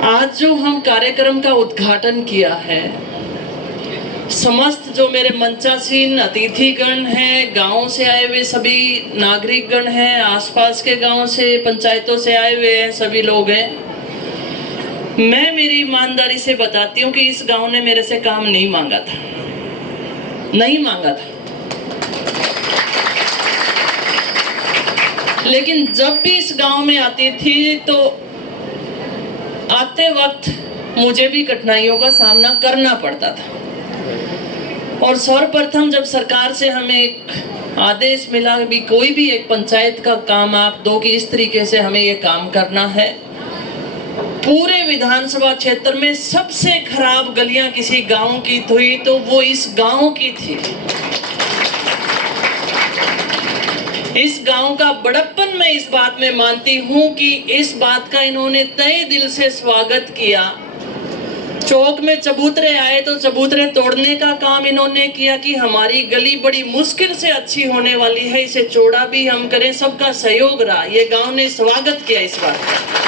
आज जो हम कार्यक्रम का उद्घाटन किया है, समस्त जो मेरे मंचासीन अतिथिगण हैं, गांव से आए हुए सभी नागरिकगण हैं, आसपास के गांव से, पंचायतों से आए हुए हैं, सभी लोग हैं। मैं मेरी ईमानदारी से बताती हूँ कि इस गांव ने मेरे से काम नहीं मांगा था, नहीं मांगा था। लेकिन जब भी इस गांव में आती थी तो आते वक्त मुझे भी कठिनाइयों का सामना करना पड़ता था। और सर्वप्रथम जब सरकार से हमें एक आदेश मिला भी कोई भी एक पंचायत का काम आप दो कि इस तरीके से हमें ये काम करना है, पूरे विधानसभा क्षेत्र में सबसे खराब गलियां किसी गांव की थी तो वो इस गांव की थी। इस गांव का बड़प्पन मैं इस बात में मानती हूं कि इस बात का इन्होंने तहे दिल से स्वागत किया। चौक में चबूतरे आए तो चबूतरे तोड़ने का काम इन्होंने किया कि हमारी गली बड़ी मुश्किल से अच्छी होने वाली है, इसे चौड़ा भी हम करें। सबका सहयोग रहा, ये गांव ने स्वागत किया इस बात का।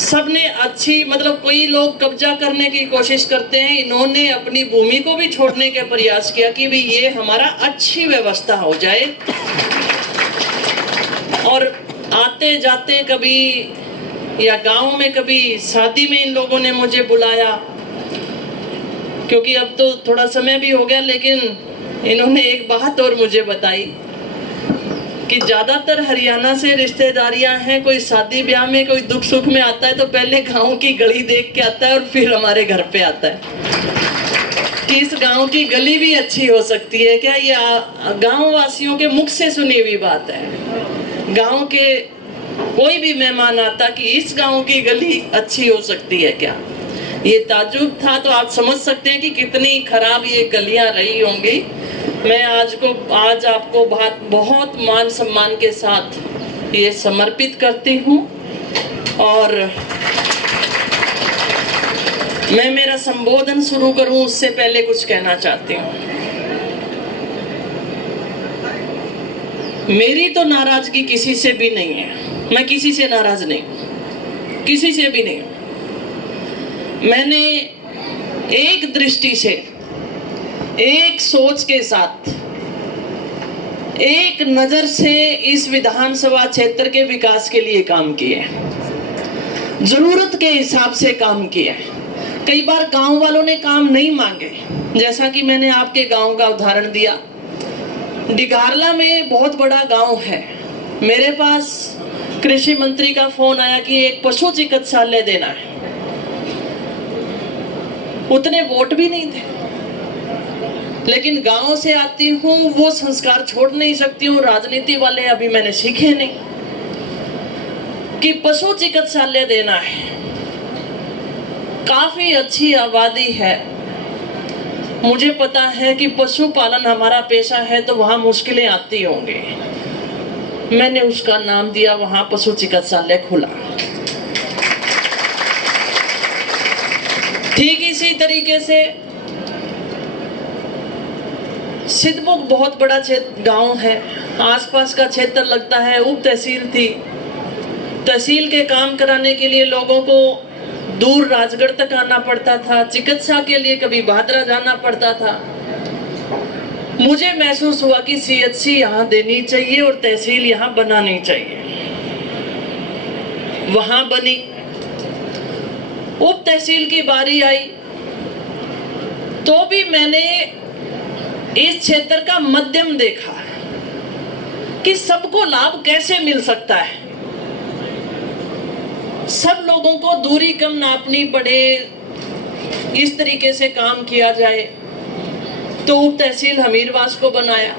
सबने अच्छी, मतलब कोई लोग कब्जा करने की कोशिश करते हैं, इन्होंने अपनी भूमि को भी छोड़ने के प्रयास किया कि भाई ये हमारा अच्छी व्यवस्था हो जाए। और आते जाते कभी या गांव में कभी शादी में इन लोगों ने मुझे बुलाया, क्योंकि अब तो थोड़ा समय भी हो गया, लेकिन इन्होंने एक बात और मुझे बताई कि ज्यादातर हरियाणा से रिश्तेदारियां हैं, कोई शादी ब्याह में कोई दुख सुख में आता है तो पहले गांव की गली देख के आता है और फिर हमारे घर पे आता है कि इस गांव की गली भी अच्छी हो सकती है क्या। ये गांव वासियों के मुख से सुनी हुई बात है। गांव के कोई भी मेहमान आता कि इस गांव की गली अच्छी हो सकती है क्या। ये ताज्जुब था। तो आप समझ सकते हैं कि कितनी खराब ये गलियां रही होंगी। मैं आज आपको बहुत मान सम्मान के साथ ये समर्पित करती हूँ। और मैं मेरा संबोधन शुरू करूँ उससे पहले कुछ कहना चाहती हूँ। मेरी तो नाराजगी किसी से भी नहीं है, मैं किसी से नाराज नहीं, किसी से भी नहीं। मैंने एक दृष्टि से, एक सोच के साथ, एक नजर से इस विधानसभा क्षेत्र के विकास के लिए काम किए, जरूरत के हिसाब से काम किए। कई बार गांव वालों ने काम नहीं मांगे, जैसा कि मैंने आपके गांव का उदाहरण दिया। डिगारला में बहुत बड़ा गांव है, मेरे पास कृषि मंत्री का फोन आया कि एक पशु चिकित्सालय देना है। उतने वोट भी नहीं थे, लेकिन गांव से आती हूँ, वो संस्कार छोड़ नहीं सकती हूँ। राजनीति वाले अभी मैंने सीखे नहीं कि पशु चिकित्सालय देना है। काफी अच्छी आबादी है, मुझे पता है कि पशुपालन हमारा पेशा है तो वहां मुश्किलें आती होंगी। मैंने उसका नाम दिया, वहां पशु चिकित्सालय खुला। ठीक इसी तरीके से सिद्धमुख बहुत बड़ा गांव है, आसपास का क्षेत्र लगता है उप तहसील थी। तहसील के काम कराने के लिए लोगों को दूर राजगढ़ तक आना पड़ता था, चिकित्सा के लिए कभी भादरा जाना पड़ता था। मुझे महसूस हुआ कि सीएचसी यहाँ देनी चाहिए और तहसील यहाँ बनानी चाहिए। वहां बनी। उप तहसील की बारी आई तो भी मैंने इस क्षेत्र का मध्यम देखा कि सबको लाभ कैसे मिल सकता है। सब लोगों को दूरी कम नापनी पड़े, इस तरीके से काम किया जाए। तो उप तहसील हमीरवास को बनाया।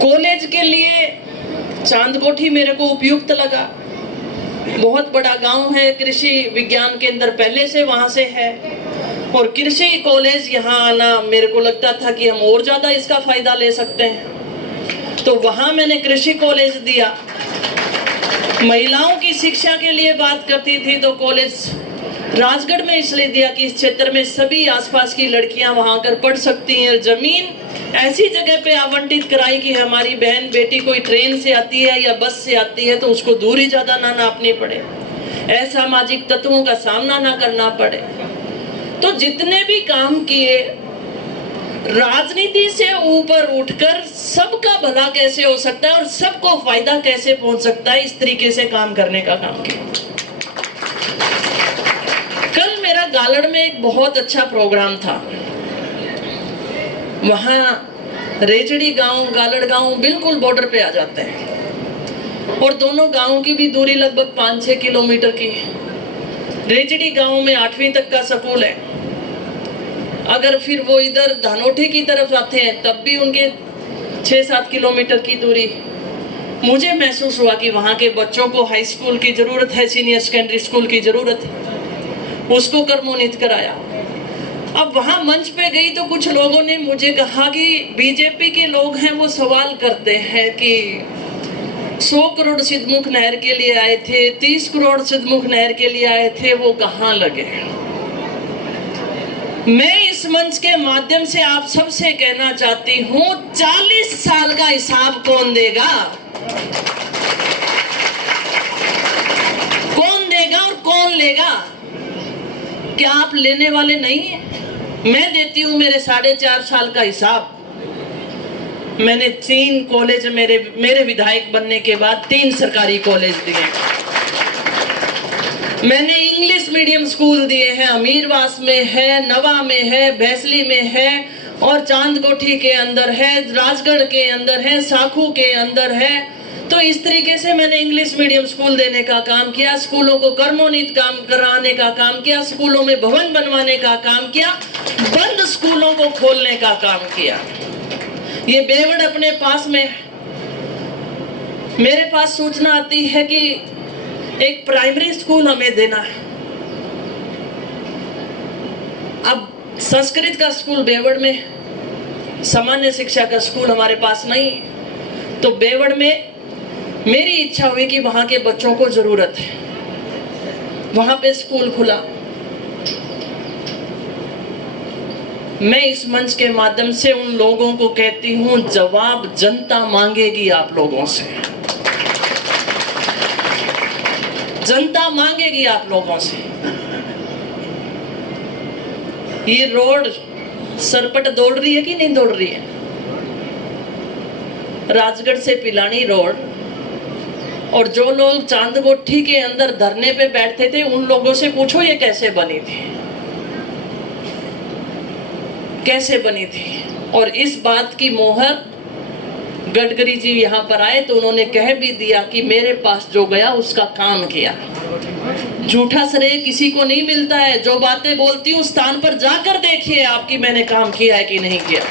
कॉलेज के लिए चांदकोठी मेरे को उपयुक्त लगा। बहुत बड़ा गांव है, कृषि विज्ञान केंद्र पहले से वहां से है, और कृषि कॉलेज यहाँ आना मेरे को लगता था कि हम और ज्यादा इसका फायदा ले सकते हैं। तो वहां मैंने कृषि कॉलेज दिया। महिलाओं की शिक्षा के लिए बात करती थी तो कॉलेज राजगढ़ में इसलिए दिया कि इस क्षेत्र में सभी आसपास की लड़कियां वहां आकर पढ़ सकती हैं। जमीन ऐसी जगह पे आवंटित कराई कि हमारी बहन बेटी कोई ट्रेन से आती है या बस से आती है तो उसको दूरी ज्यादा ना नापनी पड़े, असामाजिक तत्वों का सामना ना करना पड़े। तो जितने भी काम किए, राजनीति से ऊपर उठकर सबका भला कैसे हो सकता है और सबको फायदा कैसे पहुंच सकता है, इस तरीके से काम करने का काम किया। कल मेरा गालड़ में एक बहुत अच्छा प्रोग्राम था। वहां रेजड़ी गांव, गालड़ गांव बिल्कुल बॉर्डर पे आ जाते हैं और दोनों गांवों की भी दूरी लगभग 5-6 किलोमीटर की है। रेजड़ी गांव में 8वीं तक का स्कूल है। अगर फिर वो इधर धानोठी की तरफ आते हैं तब भी उनके 6-7 किलोमीटर की दूरी। मुझे महसूस हुआ कि वहाँ के बच्चों को हाई स्कूल की ज़रूरत है, सीनियर सेकेंडरी स्कूल की ज़रूरत है, उसको कर्मोन्नत कराया। अब वहाँ मंच पे गई तो कुछ लोगों ने मुझे कहा कि बीजेपी के लोग हैं वो सवाल करते हैं कि 100 करोड़ सिद्धमुख नहर के लिए आए थे, 30 करोड़ सिद्धमुख नहर के लिए आए थे, वो कहाँ लगे। मैं इस मंच के माध्यम से आप सबसे कहना चाहती हूँ, 40 साल का हिसाब कौन देगा? कौन देगा और कौन लेगा? क्या आप लेने वाले नहीं हैं? मैं देती हूँ मेरे 4.5 साल का हिसाब। मैंने 3 कॉलेज मेरे विधायक बनने के बाद 3 सरकारी कॉलेज दिए। मैंने इंग्लिश मीडियम स्कूल दिए हैं, अमीरवास में है, नवा में है, भैसली में है और चांदकोठी के अंदर है, राजगढ़ के अंदर है, साखू के अंदर है। तो इस तरीके से मैंने इंग्लिश मीडियम स्कूल देने का काम किया, स्कूलों को कर्मोन्नत काम कराने का काम किया, स्कूलों में भवन बनवाने का काम किया, बंद स्कूलों को खोलने का काम किया। ये बेवड़ अपने पास में, मेरे पास सूचना आती है कि एक प्राइमरी स्कूल हमें देना है। अब संस्कृत का स्कूल बेवड़ में, सामान्य शिक्षा का स्कूल हमारे पास नहीं, तो बेवड़ में मेरी इच्छा हुई कि वहां के बच्चों को जरूरत है, वहां पे स्कूल खुला। मैं इस मंच के माध्यम से उन लोगों को कहती हूं, जवाब जनता मांगेगी आप लोगों से, जनता मांगेगी आप लोगों से। ये रोड सरपट दौड़ रही है कि नहीं दौड़ रही है? राजगढ़ से पिलानी रोड, और जो लोग चांदकोठी के अंदर धरने पे बैठते थे उन लोगों से पूछो ये कैसे बनी थी, कैसे बनी थी। और इस बात की मोहर गडकरी जी यहाँ पर आए तो उन्होंने कह भी दिया कि मेरे पास जो गया उसका काम किया। झूठा श्रेय किसी को नहीं मिलता है। जो बातें बोलती हूँ स्थान पर जाकर देखिए आपकी मैंने काम किया है कि नहीं किया।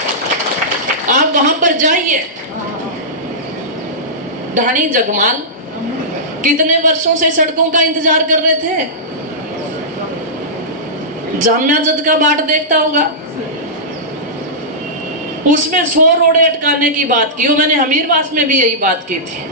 आप वहां पर जाइए। ढाणी जगमाल कितने वर्षों से सड़कों का इंतजार कर रहे थे। जामिया जद का बाट देखता होगा, उसमें 100 रोड़े अटकाने की बात की। मैंने हमीरवास में भी यही बात की थी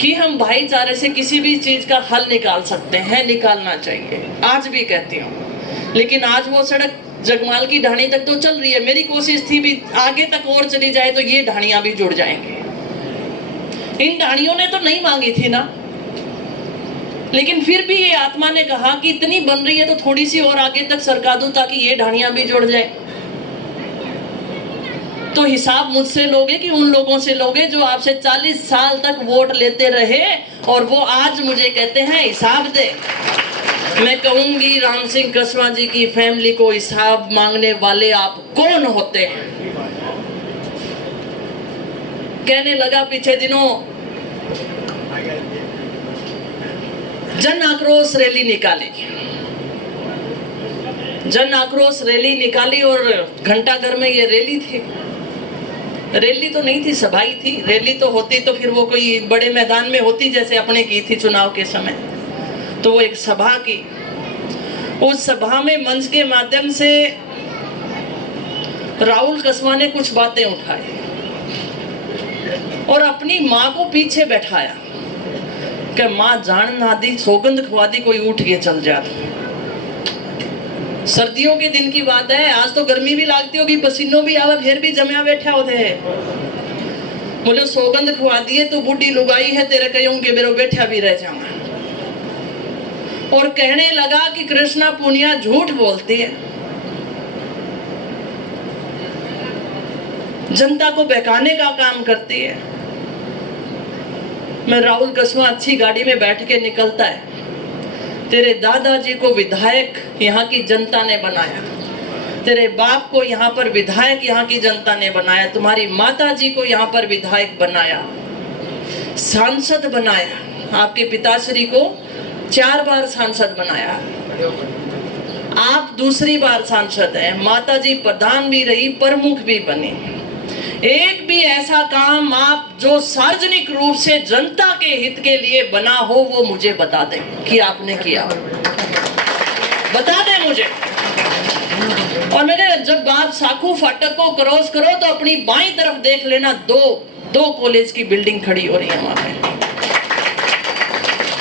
कि हम भाईचारे से किसी भी चीज का हल निकाल सकते हैं, निकालना चाहिए। आज भी कहती हूँ, लेकिन आज वो सड़क जगमाल की ढाणी तक तो चल रही है। मेरी कोशिश थी भी आगे तक और चली जाए तो ये ढाणियां भी जुड़ जाएंगे। इन ढाणियों ने तो नहीं मांगी थी ना, लेकिन फिर भी ये आत्मा ने कहा कि इतनी बन रही है तो थोड़ी सी और आगे तक सरका दूं ताकि ये ढाणियां भी जुड़ जाए। तो हिसाब मुझसे लोगे कि उन लोगों से लोगे जो आपसे 40 साल तक वोट लेते रहे और वो आज मुझे कहते हैं हिसाब दे। मैं कहूंगी राम सिंह कसवा जी की फैमिली को, हिसाब मांगने वाले आप कौन होते हैं? कहने लगा पीछे दिनों जन आक्रोश रैली निकाली, जन आक्रोश रैली निकाली और घंटाघर में ये रैली थी। रैली तो नहीं थी, सभा ही थी। रैली तो होती तो फिर वो कोई बड़े मैदान में होती जैसे अपने की थी चुनाव के समय, तो वो एक सभा की। उस सभा में मंच के माध्यम से राहुल कसवा ने कुछ बातें उठाई और अपनी माँ को पीछे बैठाया कि माँ जान ना दी, सौगंध खवा दी, कोई उठ के चल जाता। सर्दियों के दिन की बात है, आज तो गर्मी भी लगती होगी, पसीनों भी आवा, फिर भी जमया बैठा होते है। बोले सौगंध खुआ दिए तो बूढ़ी लुगाई है, तेरे कहूंगे मेरे बैठा भी रह जाऊंगा। और कहने लगा कि कृष्णा पुनिया झूठ बोलती है, जनता को बहकाने का काम करती है। मैं राहुल कसवा अच्छी गाड़ी में बैठ के निकलता है, तेरे दादाजी को विधायक यहाँ की जनता ने बनाया, तेरे बाप को यहाँ पर विधायक यहाँ की जनता ने बनाया, तुम्हारी माता जी को यहाँ पर विधायक बनाया, सांसद बनाया, आपके पिताश्री को 4 बार सांसद बनाया, आप दूसरी बार सांसद हैं, माता जी प्रधान भी रही, प्रमुख भी बनी। एक भी ऐसा काम आप जो सार्वजनिक रूप से जनता के हित के लिए बना हो वो मुझे बता दें कि आपने किया, बता दें मुझे। और मैंने जब बात साखू फाटक को क्रॉस करो तो अपनी बाईं तरफ देख लेना, दो कॉलेज की बिल्डिंग खड़ी हो रही है वहां पे।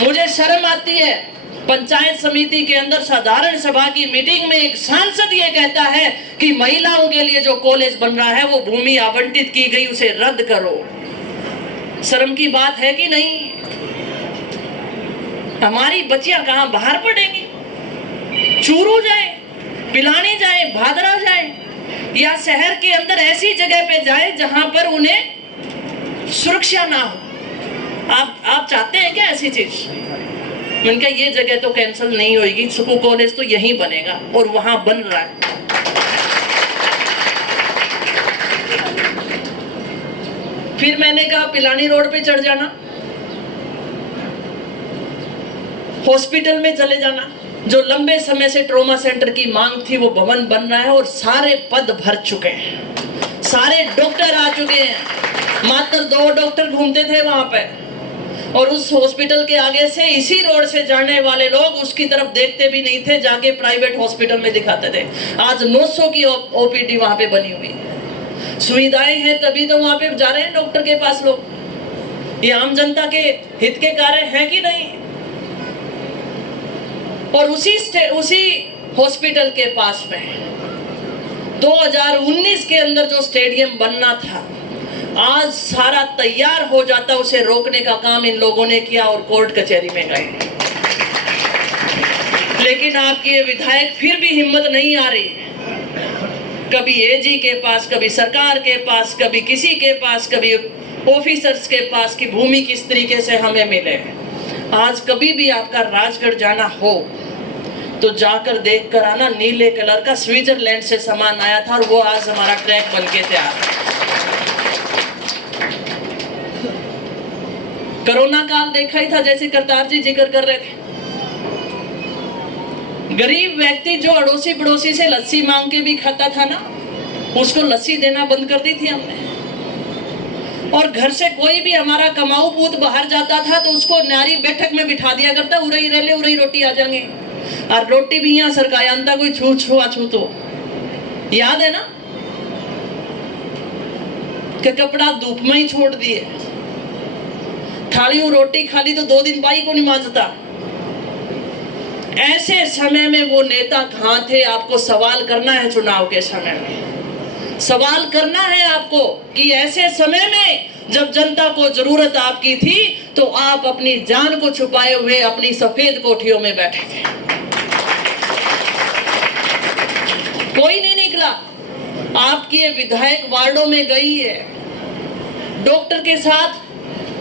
मुझे शर्म आती है, पंचायत समिति के अंदर साधारण सभा की मीटिंग में एक सांसद ये कहता है कि महिलाओं के लिए जो कॉलेज बन रहा है वो भूमि आवंटित की गई, उसे रद्द करो। शर्म की बात है कि नहीं? हमारी बच्चियां कहां बाहर पढ़ेंगी? चूरू जाए, पिलानी जाए, भादरा जाए, या शहर के अंदर ऐसी जगह पे जाए जहां पर उन्हें सुरक्षा ना हो। आप चाहते हैं क्या ऐसी चीज? मैंने कहा ये जगह तो कैंसिल नहीं होगी, स्कूल कॉलेज तो यहीं बनेगा और वहां बन रहा है। फिर मैंने कहा पिलानी रोड पे चढ़ जाना, हॉस्पिटल में चले जाना, जो लंबे समय से ट्रॉमा सेंटर की मांग थी वो भवन बन रहा है और सारे पद भर चुके हैं, सारे डॉक्टर आ चुके हैं, मात्र 2 डॉक्टर घूमते थे वहां पे। और उस हॉस्पिटल के आगे से इसी रोड से जाने वाले लोग उसकी तरफ देखते भी नहीं थे, जाके प्राइवेट हॉस्पिटल में दिखाते थे। आज 900 की ओपीडी वहां पे बनी हुई है, सुविधाएं हैं तभी तो वहां पे जा रहे हैं डॉक्टर के पास लोग। ये आम जनता के हित के कार्य हैं कि नहीं? और उसी हॉस्पिटल के पास में 2019 के अंदर जो स्टेडियम बनना था, आज सारा तैयार हो जाता, उसे रोकने का काम इन लोगों ने किया और कोर्ट कचहरी में गए। लेकिन आपकी ये विधायक फिर भी हिम्मत नहीं आ रही, कभी एजी के पास, कभी सरकार के पास, कभी किसी के पास, कभी ऑफिसर्स के पास कि भूमि किस तरीके से हमें मिले। आज कभी भी आपका राजगढ़ जाना हो तो जाकर देख कर आना, नीले कलर का स्विट्जरलैंड से सामान आया था और वो आज हमारा ट्रैक बन के तैयार है। कोरोना काल देखा ही था, जैसे करतार जी जिक्र कर रहे थे, गरीब व्यक्ति जो अड़ोसी पड़ोसी से लस्सी मांग के भी खाता था ना, उसको लस्सी देना बंद कर दी थी हमने। और घर से कोई भी हमारा कमाऊ पूत बाहर जाता था तो उसको न्यारी बैठक में बिठा दिया करता, उरई रेले उरई रोटी आ जाएंगे, और रोटी भी यहाँ सरकायांता कोई छू तो याद है ना कि कपड़ा धूप में ही छोड़ दिए, थाली रोटी खाली तो 2 दिन बाई को नहीं मांजता। ऐसे समय में वो नेता कहां थे? आपको सवाल करना है, चुनाव के समय में सवाल करना है आपको कि ऐसे समय में जब जनता को जरूरत आपकी थी तो आप अपनी जान को छुपाए हुए अपनी सफेद कोठियों में बैठे थे, कोई नहीं निकला। आपकी ये विधायक वार्डों में गई है, डॉक्टर के साथ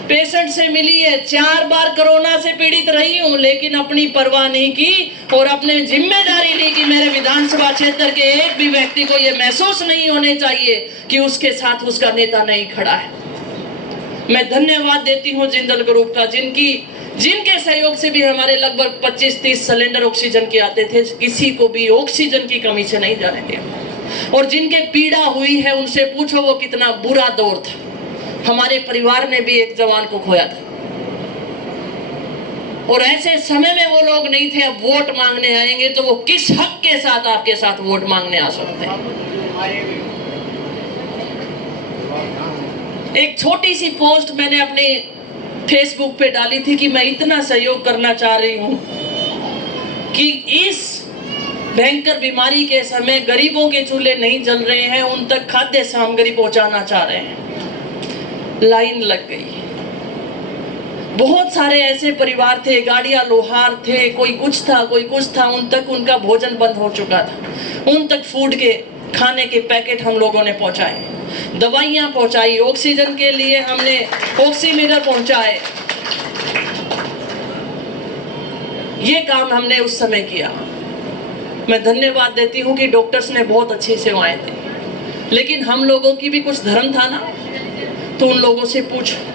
पेशेंट से मिली है, 4 बार कोरोना से पीड़ित रही हूं, लेकिन अपनी परवाह नहीं की और अपने जिम्मेदारी ली कि मेरे विधानसभा क्षेत्र के एक भी व्यक्ति को यह महसूस नहीं होने चाहिए कि उसके साथ उसका नेता नहीं खड़ा है। मैं धन्यवाद देती हूं जिंदल ग्रुप का, जिनके सहयोग से भी हमारे लगभग 25-30 सिलेंडर ऑक्सीजन के आते थे, किसी को भी ऑक्सीजन की कमी से नहीं जाने दिया। और जिनके पीड़ा हुई है उनसे पूछो वो कितना बुरा दौर था। हमारे परिवार ने भी एक जवान को खोया था और ऐसे समय में वो लोग नहीं थे। अब वोट मांगने आएंगे तो वो किस हक के साथ आपके साथ वोट मांगने आ सकते हैं? एक छोटी सी पोस्ट मैंने अपने फेसबुक पे डाली थी कि मैं इतना सहयोग करना चाह रही हूं कि इस भयंकर बीमारी के समय गरीबों के चूल्हे नहीं जल रहे हैं, उन तक खाद्य सामग्री पहुंचाना चाह रहे हैं। लाइन लग गई। बहुत सारे ऐसे परिवार थे, गाड़ियां लोहार थे, कोई कुछ था कोई कुछ था, उन तक उनका भोजन बंद हो चुका था। उन तक फूड के खाने के पैकेट हम लोगों ने पहुंचाए, दवाइयां पहुंचाई, ऑक्सीजन के लिए हमने ऑक्सीमीटर पहुंचाए। ये काम हमने उस समय किया। मैं धन्यवाद देती हूँ कि डॉक्टर्स ने बहुत अच्छी सेवाएं दी, लेकिन हम लोगों की भी कुछ धर्म था ना, तो उन लोगों से पूछो।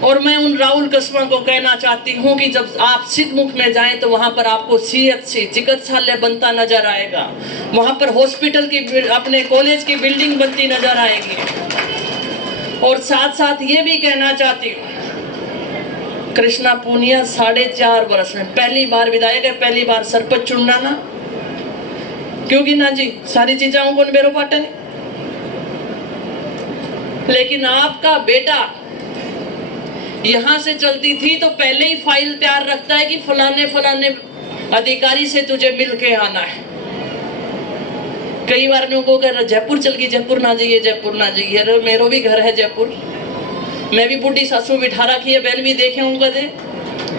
और मैं उन राहुल कस्बा को कहना चाहती हूँ कि जब आप सिद्धमुख में जाएं तो वहाँ पर आपको CHC चिकित्सालय बनता नजर आएगा, वहाँ पर हॉस्पिटल की, अपने कॉलेज की बिल्डिंग बनती नजर आएगी। और साथ साथ ये भी कहना चाहती हूँ, कृष्णा पूनिया 4.5 वर्ष में पहली बार विधायक है, पहली बार सरपंच चुनना ना, क्योंकि ना जी सारी चीज़ों को बेरो पाटन। लेकिन आपका बेटा यहाँ से चलती थी तो पहले ही फाइल तैयार रखता है कि फलाने फलाने अधिकारी से तुझे मिल के आना है। कई बार लोगों को कह रहा जयपुर चल गई, जयपुर ना जाइए, जयपुर ना जाइए। अरे मेरा भी घर है जयपुर, मैं भी बूढ़ी सासू बिठा रखी है, बहन भी देखे हूँ कदे,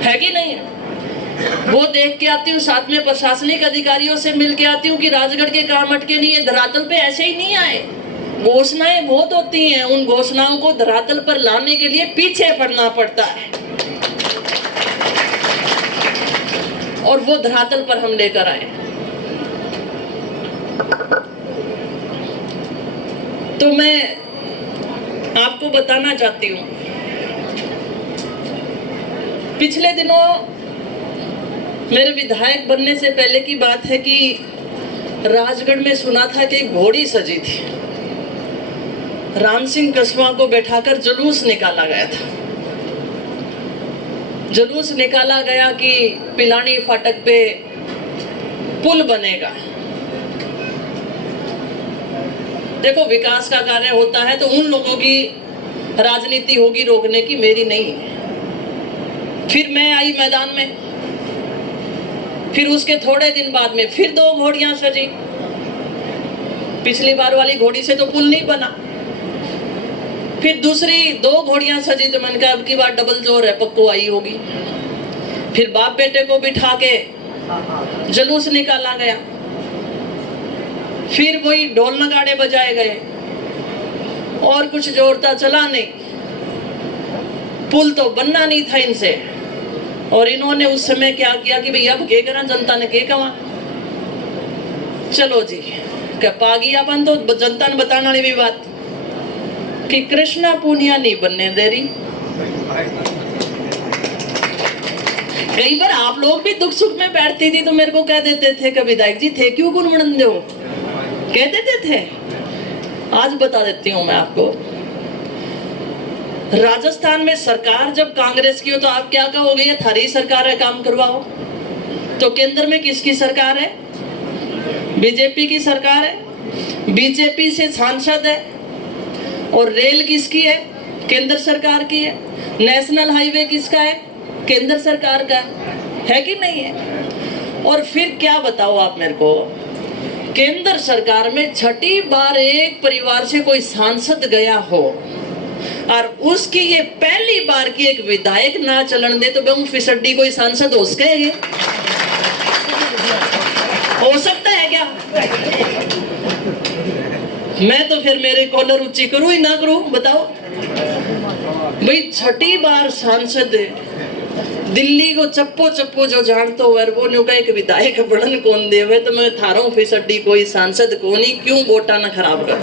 है कि नहीं है। वो देख के आती हूँ, साथ में प्रशासनिक अधिकारियों से मिल के आती हूँ कि राजगढ़ के काम अटके नहीं है, धरातल पे ऐसे ही नहीं आए। घोषणाएं बहुत होती हैं, उन घोषणाओं को धरातल पर लाने के लिए पीछे पड़ना पड़ता है, और वो धरातल पर हम लेकर आए। तो मैं आपको बताना चाहती हूँ, पिछले दिनों मेरे विधायक बनने से पहले की बात है कि राजगढ़ में सुना था कि एक घोड़ी सजी थी, राम सिंह कस्बा को बैठाकर जुलूस निकाला गया था। जुलूस निकाला गया कि पिलानी फाटक पे पुल बनेगा। देखो, विकास का कार्य होता है तो उन लोगों की राजनीति होगी रोकने की, मेरी नहीं। फिर मैं आई मैदान में, फिर उसके थोड़े दिन बाद में फिर 2 घोड़ियां सजी। पिछली बार वाली घोड़ी से तो पुल नहीं बना। फिर दूसरी 2 घोड़ियां सजी तो मैंने कहा अब की बार डबल जोर है, पक्को आई होगी। फिर बाप बेटे को बिठा के जुलूस निकाला गया, फिर वही ढोल नगाड़े बजाए गए, और कुछ जोरता चला नहीं। पुल तो बनना नहीं था इनसे, और इन्होंने उस समय क्या किया कि भाई अब के करा, जनता ने के कहा, चलो जी क्या पागी अपन तो जनता ने बताने वाली भी बात कि कृष्णा पूनिया नहीं बनने दे रही। कई बार आप लोग भी दुख सुख में बैठती थी तो मेरे को कह देते थे कि विधायक जी थे क्यों गुण बनन दो, कह देते थे। आज बता देती हूँ मैं आपको, राजस्थान में सरकार जब कांग्रेस की हो तो आप क्या कहोगे, ये थारी सरकार है, काम करवाओ। तो केंद्र में किसकी सरकार है? बीजेपी की सरकार है, बीजेपी से सांसद है। और रेल किसकी है? केंद्र सरकार की है। नेशनल हाईवे किसका है? केंद्र सरकार का है कि नहीं है? और फिर क्या बताओ आप मेरे को, केंद्र सरकार में 6ठी बार एक परिवार से कोई सांसद गया हो और उसकी ये पहली बार की एक विधायक ना चलन दे तो बहु फिसड्डी कोई सांसद हो सके? हो सकता है क्या? मैं तो फिर मेरे कॉलर ऊंची करूं ही ना करूं, बताओ भाई। 6ठी बार सांसद दिल्ली को चप्पो चप्पो जो जानतो वो न्यू का एक विधायक बनन कौन देवे, तो मैं थारों फिसड्डी कोई सांसद को नहीं, क्यों वोटा ना खराब कर।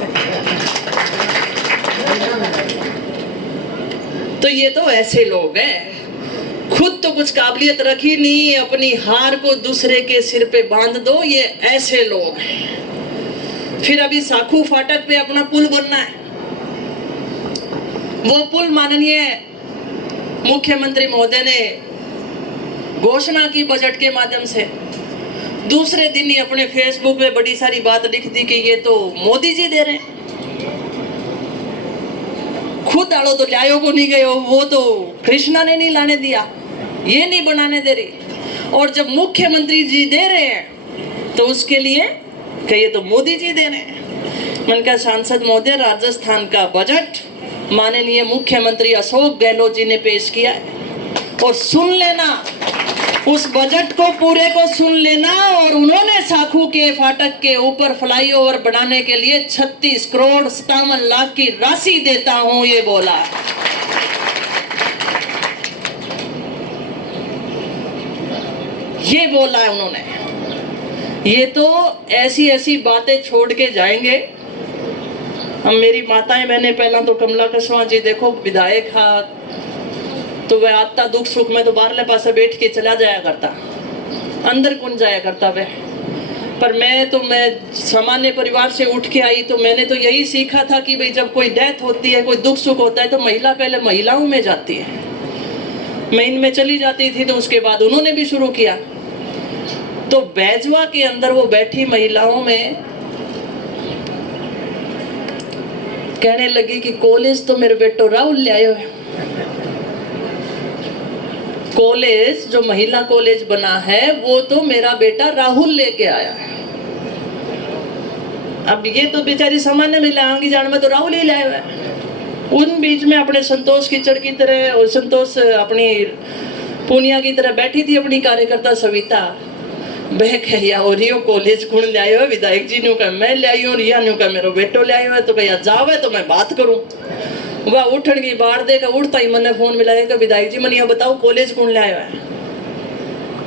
तो ये तो ऐसे लोग हैं, खुद तो कुछ काबिलियत रखी नहीं, अपनी हार को दूसरे के सिर पे बांध दो, ये ऐसे लोग हैं। फिर अभी साखू फाटक पे अपना पुल बनना है, वो पुल माननीय मुख्यमंत्री महोदय ने घोषणा की बजट के माध्यम से। दूसरे दिन ही अपने फेसबुक पे बड़ी सारी बात लिख दी कि ये तो मोदी जी दे रहे हैं। खुद आड़ो तो लायो को नहीं गए, वो तो कृष्णा ने नहीं लाने दिया, ये नहीं बनाने दे रही। और जब मुख्यमंत्री जी दे रहे हैं तो उसके लिए कहिए तो मोदी जी दे रहे हैं। मन का सांसद महोदय, राजस्थान का बजट माननीय मुख्यमंत्री अशोक गहलोत जी ने पेश किया है और सुन लेना, उस बजट को पूरे को सुन लेना। और उन्होंने साखू के फाटक के ऊपर फ्लाईओवर बनाने के लिए 36 करोड़ 57 लाख की राशि देता हूं, ये बोला। ये बोला है उन्होंने। ये तो ऐसी ऐसी बातें छोड़ के जाएंगे। हम मेरी माताएं बहनें, पहला तो कमला कसवा जी देखो विधायक था तो वह आता दुख सुख में तो बाहरले पासे बैठ के चला जाया करता, अंदर कौन जाया करता वह। पर मैं सामान्य परिवार से उठ के आई तो मैंने तो यही सीखा था कि भाई जब कोई डेथ होती है, कोई दुख सुख होता है तो महिला पहले महिलाओं में जाती है। मैं इनमें चली जाती थी तो उसके बाद उन्होंने भी शुरू किया। तो बैजवा के अंदर वो बैठी महिलाओं में कहने लगी कि कॉलेज तो मेरे बेटो राहुल ले आयो है। कॉलेज जो महिला कॉलेज बना है वो तो मेरा बेटा राहुल लेके आया है। अब ये तो बेचारी सामान्य महिला आंगी जान में तो राहुल ही लाया है। उन बीच में अपने संतोष कीचड़ की तरह, और संतोष अपनी पूनिया की तरह बैठी थी अपनी कार्यकर्ता सविता। वह कहिया और यो कॉलेज कौन ले आयो है, विधायक जी न्यू का मैं ले आई और रिया न्यू का मेरा बेटो ले आयो है। तो कहिया जावे तो मैं बात करूं। वह उठन की बाढ़ देकर उठता ही मैंने फोन मिलाया, विधायक जी मैंने बताओ कॉलेज कौन ले आया है।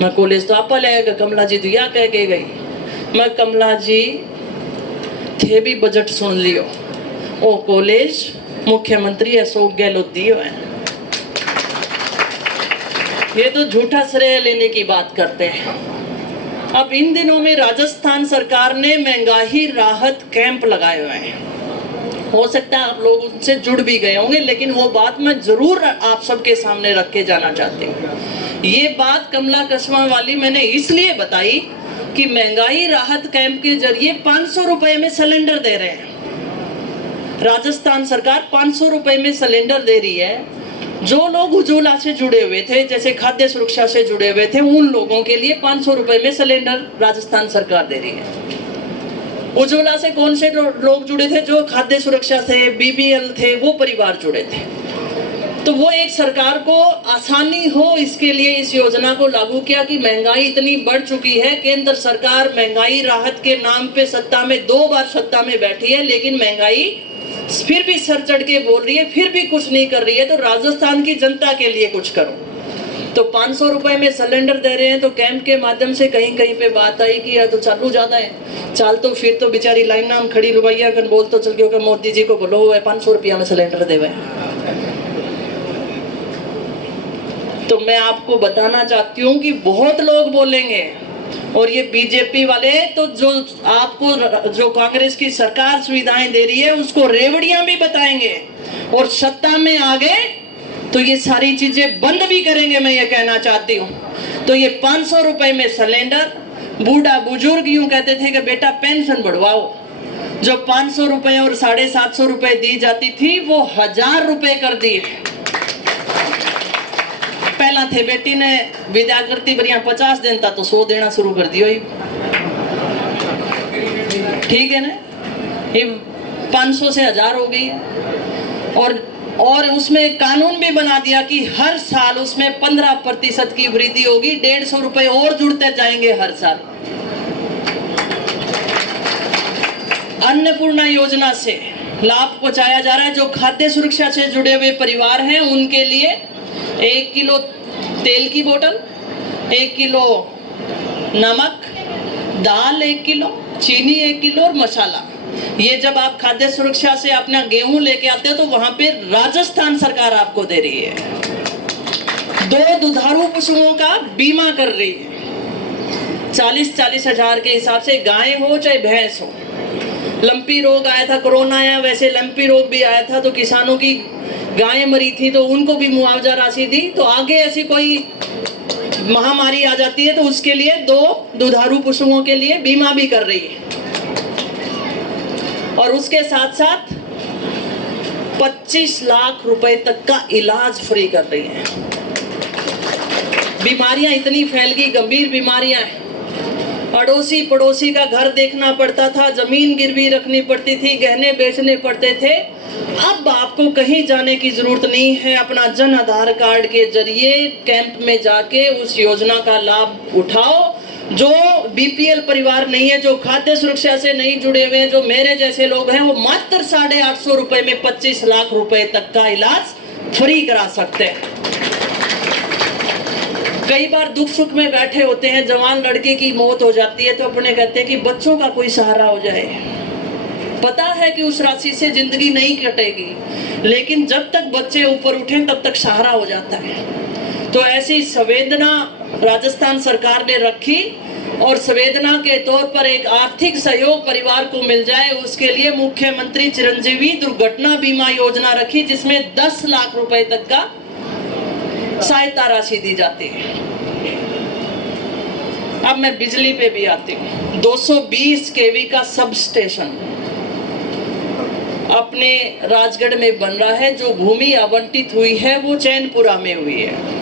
मैं कॉलेज तो आपा ले आएगा, कमला जी तो या कह के गई। मैं कमला जी थे भी बजट सुन लियो, ओ कॉलेज मुख्यमंत्री अशोक गहलोत दियो है। ये तो झूठा श्रेय लेने की बात करते हैं। अब इन दिनों में राजस्थान सरकार ने महंगाई राहत कैंप लगाए हुए हैं। हो सकता है आप लोग उनसे जुड़ भी गए होंगे, लेकिन वो बात मैं जरूर आप सबके सामने रख के जाना चाहती हूँ। ये बात कमला कसवा वाली मैंने इसलिए बताई कि महंगाई राहत कैंप के जरिए 500 रुपए में सिलेंडर दे रहे हैं। राजस्थान सरकार 500 रुपए में सिलेंडर दे रही है। जो लोग उज्ज्वला से जुड़े हुए थे, जैसे खाद्य सुरक्षा से जुड़े हुए थे, उन लोगों के लिए 500 रुपए में सिलेंडर राजस्थान सरकार दे रही है। उज्ज्वला से कौन से लोग जुड़े थे? जो खाद्य सुरक्षा से बीपीएल थे, वो परिवार जुड़े थे। तो वो एक सरकार को आसानी हो इसके लिए इस योजना को लागू किया कि महंगाई इतनी बढ़ चुकी है। केंद्र सरकार महंगाई राहत के नाम पे सत्ता में 2 बार सत्ता में बैठी है, लेकिन महंगाई फिर भी सर चढ़ के बोल रही है, फिर भी कुछ नहीं कर रही है। तो राजस्थान की जनता के लिए कुछ करो। तो 500 रुपए में सिलेंडर दे रहे हैं। तो कैंप के माध्यम से कहीं कहीं पे बात आई कि यार तो चालू ज्यादा है, चाल तो फिर तो बेचारी लाइन नाम खड़ी लुगाइया कन बोल तो चल गयो मोदी जी को बोलो हुआ है 500 रुपया में सिलेंडर देवे। तो मैं आपको बताना चाहती हूँ कि बहुत लोग बोलेंगे, और ये बीजेपी वाले तो जो आपको जो कांग्रेस की सरकार सुविधाएं दे रही है उसको रेवड़ियां भी बताएंगे, और सत्ता में आ गए तो ये सारी चीजें बंद भी करेंगे। मैं ये कहना चाहती हूँ। तो ये 500 रुपए में सिलेंडर, बूढ़ा बुजुर्ग यूं कहते थे कि बेटा पेंशन बढ़वाओ। जो 500 रुपए और 750 रुपए दी जाती थी वो 1000 रुपए कर दिए। पहला थे बेटी ने विदा करती बढ़िया 50 दिन था तो 100 देना शुरू कर दियो। ठीक है ना, ये 500 से 1000 हो गई। और उसमें कानून भी बना दिया कि हर साल उसमें 15% की वृद्धि होगी, 150 रुपए और जुड़ते जाएंगे हर साल। अन्नपूर्णा योजना से लाभ पहुंचाया जा रहा है। जो खाद्य सुरक्षा से जुड़े हुए परिवार हैं उनके लिए 1 किलो तेल की बोतल, 1 किलो नमक, दाल 1 किलो, चीनी 1 किलो और मसाला। ये जब आप खाद्य सुरक्षा से अपना गेहूं लेके आते हो तो वहां पे राजस्थान सरकार आपको दे रही है। 2 दुधारू पशुओं का बीमा कर रही है 40-40 हजार के हिसाब से, गाय हो चाहे भैंस हो। लंपी रोग आया था, कोरोना आया, वैसे लंपी रोग भी आया था तो किसानों की गायें मरी थी तो उनको भी मुआवजा राशि दी। तो आगे ऐसी कोई महामारी आ जाती है तो उसके लिए 2 दुधारू पशुओं के लिए बीमा भी कर रही है, और उसके साथ साथ 25 लाख रुपए तक का इलाज फ्री कर रही है। बीमारियां इतनी फैल गई, गंभीर बीमारियां हैं। अड़ोसी पड़ोसी का घर देखना पड़ता था, जमीन गिरवी रखनी पड़ती थी, गहने बेचने पड़ते थे। अब आपको कहीं जाने की जरूरत नहीं है, अपना जन आधार कार्ड के जरिए कैंप में जाके उस योजना का लाभ उठाओ। जो बीपीएल परिवार नहीं है, जो खाद्य सुरक्षा से नहीं जुड़े हुए हैं, जो मेरे जैसे लोग हैं, वो मात्र 850 रुपए में 25 लाख रुपए तक का इलाज फ्री करा सकते हैं। कई बार दुख सुख में बैठे होते हैं, जवान लड़के की मौत हो जाती है तो अपने कहते हैं कि बच्चों का कोई सहारा हो जाए। पता है कि उस राशि से जिंदगी नहीं कटेगी, लेकिन जब तक बच्चे ऊपर उठें तब तक सहारा हो जाता है। तो ऐसी संवेदना राजस्थान सरकार ने रखी और संवेदना के तौर पर एक आर्थिक सहयोग परिवार को मिल जाए, उसके लिए मुख्यमंत्री चिरंजीवी दुर्घटना बीमा योजना रखी, जिसमें 10 लाख रुपए तक का सहायता राशि दी जाती है। अब मैं बिजली पे भी आती हूँ। 220 केवी का सब स्टेशन अपने राजगढ़ में बन रहा है। जो भूमि आवंटित हुई है वो चैनपुरा में हुई है।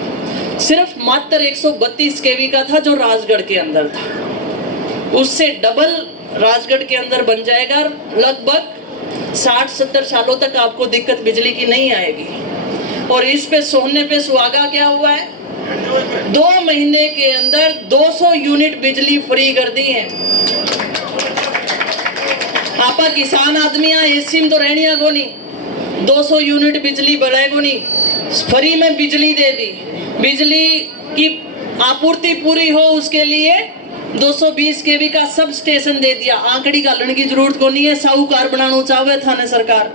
सिर्फ मात्र 132 केवी का था जो राजगढ़ के अंदर था, उससे डबल राजगढ़ के अंदर बन जाएगा। लगभग 60-70 सालों तक आपको दिक्कत बिजली की नहीं आएगी। और इस पे सोने पे सुहागा क्या हुआ है, 2 महीने के अंदर 200 यूनिट बिजली फ्री कर दी है। आपा किसान आदमी एसी में तो रहनिया को नहीं, 200 यूनिट बिजली बढ़ाए को नहीं, फ्री में बिजली दे दी। बिजली की आपूर्ति पूरी हो उसके लिए 220 केवी का सब स्टेशन दे दिया। आंकड़ी घालने की जरूरत को नहीं है, साहूकार बनाना चाहे थाने सरकार।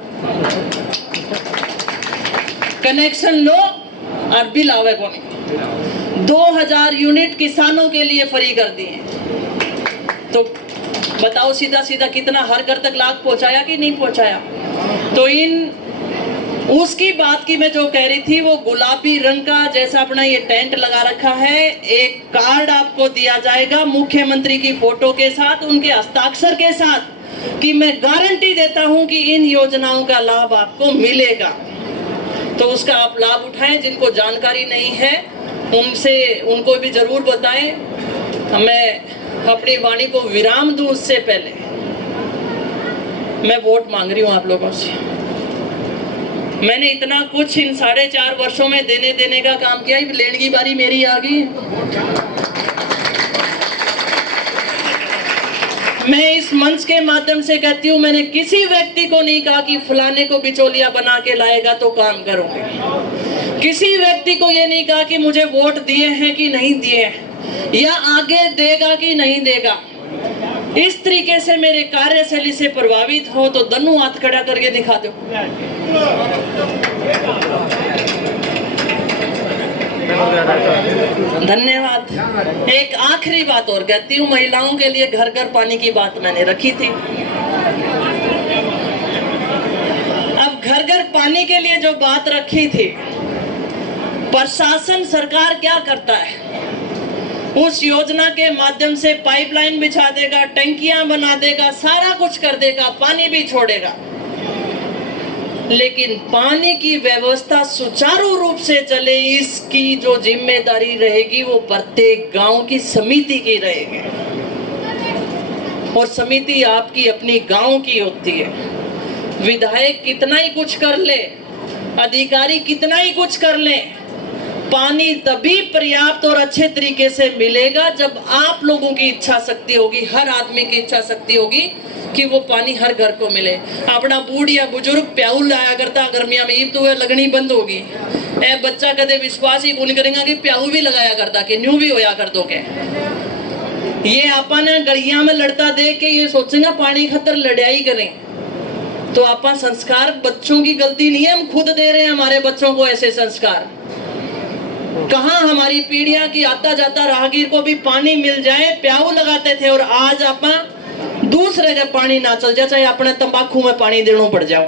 कनेक्शन लो और बिल आवे को नहीं। 2000 यूनिट किसानों के लिए फ्री कर दिए। तो बताओ सीधा सीधा कितना हर घर तक लाभ पहुंचाया कि नहीं पहुंचाया। तो इन उसकी बात की मैं जो कह रही थी, वो गुलाबी रंग का जैसा अपना ये टेंट लगा रखा है, एक कार्ड आपको दिया जाएगा मुख्यमंत्री की फोटो के साथ, उनके हस्ताक्षर के साथ, कि मैं गारंटी देता हूं कि इन योजनाओं का लाभ आपको मिलेगा। तो उसका आप लाभ उठाएं। जिनको जानकारी नहीं है उनको भी जरूर बताएं। मैं अपनी वाणी को विराम दूं उससे पहले मैं वोट मांग रही हूं आप लोगों से। मैंने इतना कुछ इन 4.5 वर्षों में देने का काम किया, लेने की बारी मेरी आ गई। मैं इस मंच के माध्यम से कहती हूँ, मैंने किसी व्यक्ति को नहीं कहा कि फलाने को बिचौलिया बना के लाएगा तो काम करूंगी। किसी व्यक्ति को ये नहीं कहा कि मुझे वोट दिए हैं कि नहीं दिए हैं, या आगे देगा कि नहीं देगा। इस तरीके से मेरे कार्यशैली से प्रभावित हो तो दोनों हाथ खड़ा करके दिखा दो। धन्यवाद। एक आखिरी बात और कहती हूँ, महिलाओं के लिए घर घर पानी की बात मैंने रखी थी। अब घर घर पानी के लिए जो बात रखी थी, प्रशासन सरकार क्या करता है, उस योजना के माध्यम से पाइपलाइन बिछा देगा, टंकियां बना देगा, सारा कुछ कर देगा, पानी भी छोड़ेगा, लेकिन पानी की व्यवस्था सुचारू रूप से चले इसकी जो जिम्मेदारी रहेगी वो प्रत्येक गांव की समिति की रहेगी। और समिति आपकी अपनी गांव की होती है। विधायक कितना ही कुछ कर ले, अधिकारी कितना ही कुछ कर ले, पानी तभी पर्याप्त और अच्छे तरीके से मिलेगा जब आप लोगों की इच्छा शक्ति होगी, हर आदमी की इच्छा शक्ति होगी कि वो पानी हर घर को मिले। अपना बूढ़ या बुजुर्ग प्याऊ लाया करता गर्मिया में, तो वह लगनी बंद होगी। ए बच्चा कदे विश्वास ही कौन करेगा कि प्याऊ भी लगाया करता, कि न्यू भी होया कर दो के। ये अपन गलियां में लड़ता देख के ये सोचेगा पानी खतर लड़ाई करें, तो अपन संस्कार बच्चों की गलती नहीं है, हम खुद दे रहे हैं हमारे बच्चों को ऐसे संस्कार। कहाँ हमारी पीढ़ियां की आता जाता राहगीर को भी पानी मिल जाए, प्याऊ लगाते थे, और आज अपन दूसरे का पानी ना चल जाए, चाहे अपने तंबाकू में पानी देना पड़ जाओ।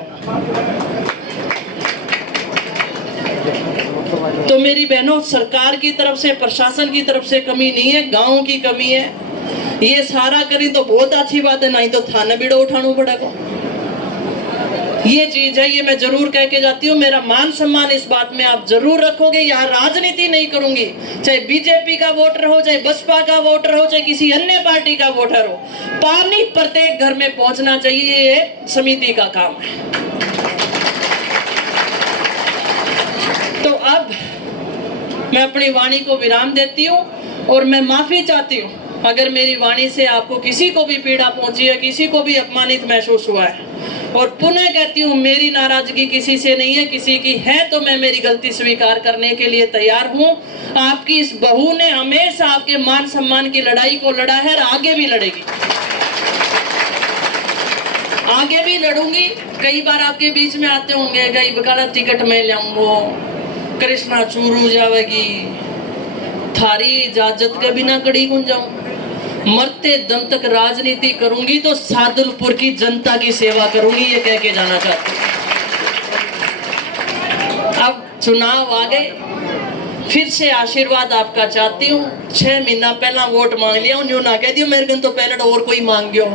तो मेरी बहनों, सरकार की तरफ से, प्रशासन की तरफ से कमी नहीं है, गांव की कमी है। ये सारा करी तो बहुत अच्छी बात है, नहीं तो थाने बीड़ो उठाना पड़ेगा। ये चीज है, ये मैं जरूर कह के जाती हूँ। मेरा मान सम्मान इस बात में आप जरूर रखोगे। यहाँ राजनीति नहीं करूंगी, चाहे बीजेपी का वोटर हो, चाहे बसपा का वोटर हो, चाहे किसी अन्य पार्टी का वोटर हो। पानी प्रत्येक घर में पहुंचना चाहिए, ये समिति का काम है। तो अब मैं अपनी वाणी को विराम देती हूँ और मैं माफी चाहती हूँ अगर मेरी वाणी से आपको किसी को भी पीड़ा पहुंची है, किसी को भी अपमानित महसूस हुआ है। और पुनः कहती हूँ, मेरी नाराजगी किसी से नहीं है, किसी की है तो मैं मेरी गलती स्वीकार करने के लिए तैयार हूँ। आपकी इस बहू ने हमेशा आपके मान सम्मान की लड़ाई को लड़ा है और आगे भी लड़ेगी, आगे भी लड़ूंगी। कई बार आपके बीच में आते होंगे, कई बकाला टिकट में लाऊंगो, कृष्णा चूरू जावेगी, थारी इजाजत के बिना कड़ी गुन जाऊं। मरते दम तक राजनीति करूंगी तो सादुलपुर की जनता की सेवा करूंगी, ये कह के जाना चाहती हूँ। अब चुनाव आ गए, फिर से आशीर्वाद आपका चाहती हूँ। 6 महीना पहला वोट मांग लिया, न्यू ना कह दियो मेरे गन तो पहले और कोई मांग गयो।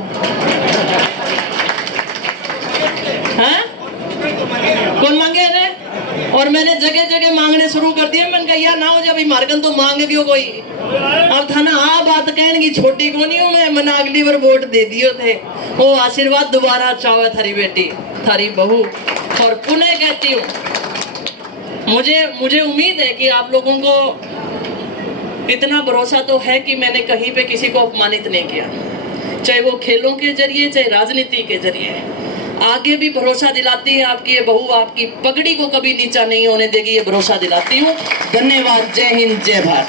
हाँ? कौन मांगे रे? और मैंने जगह जगह मांगने शुरू कर दिए। मैंने कहा यार ना हो जाए, मार्गन तो मांग गयो कोई। अब था ना आ बात कहने की छोटी को नहीं हूँ मैं अगली बार वोट दे दियो थे। वो आशीर्वाद दोबारा चाहे थारी बेटी, थारी बहू। और पुनः कहती हूँ, मुझे उम्मीद है कि आप लोगों को इतना भरोसा तो है कि मैंने कहीं पे किसी को अपमानित नहीं किया, चाहे वो खेलों के जरिए, चाहे राजनीति के जरिए। आगे भी भरोसा दिलाती है आपकी ये बहू, आपकी पगड़ी को कभी नीचा नहीं होने देगी, ये भरोसा दिलाती हूँ। धन्यवाद। जय हिंद, जय भारत।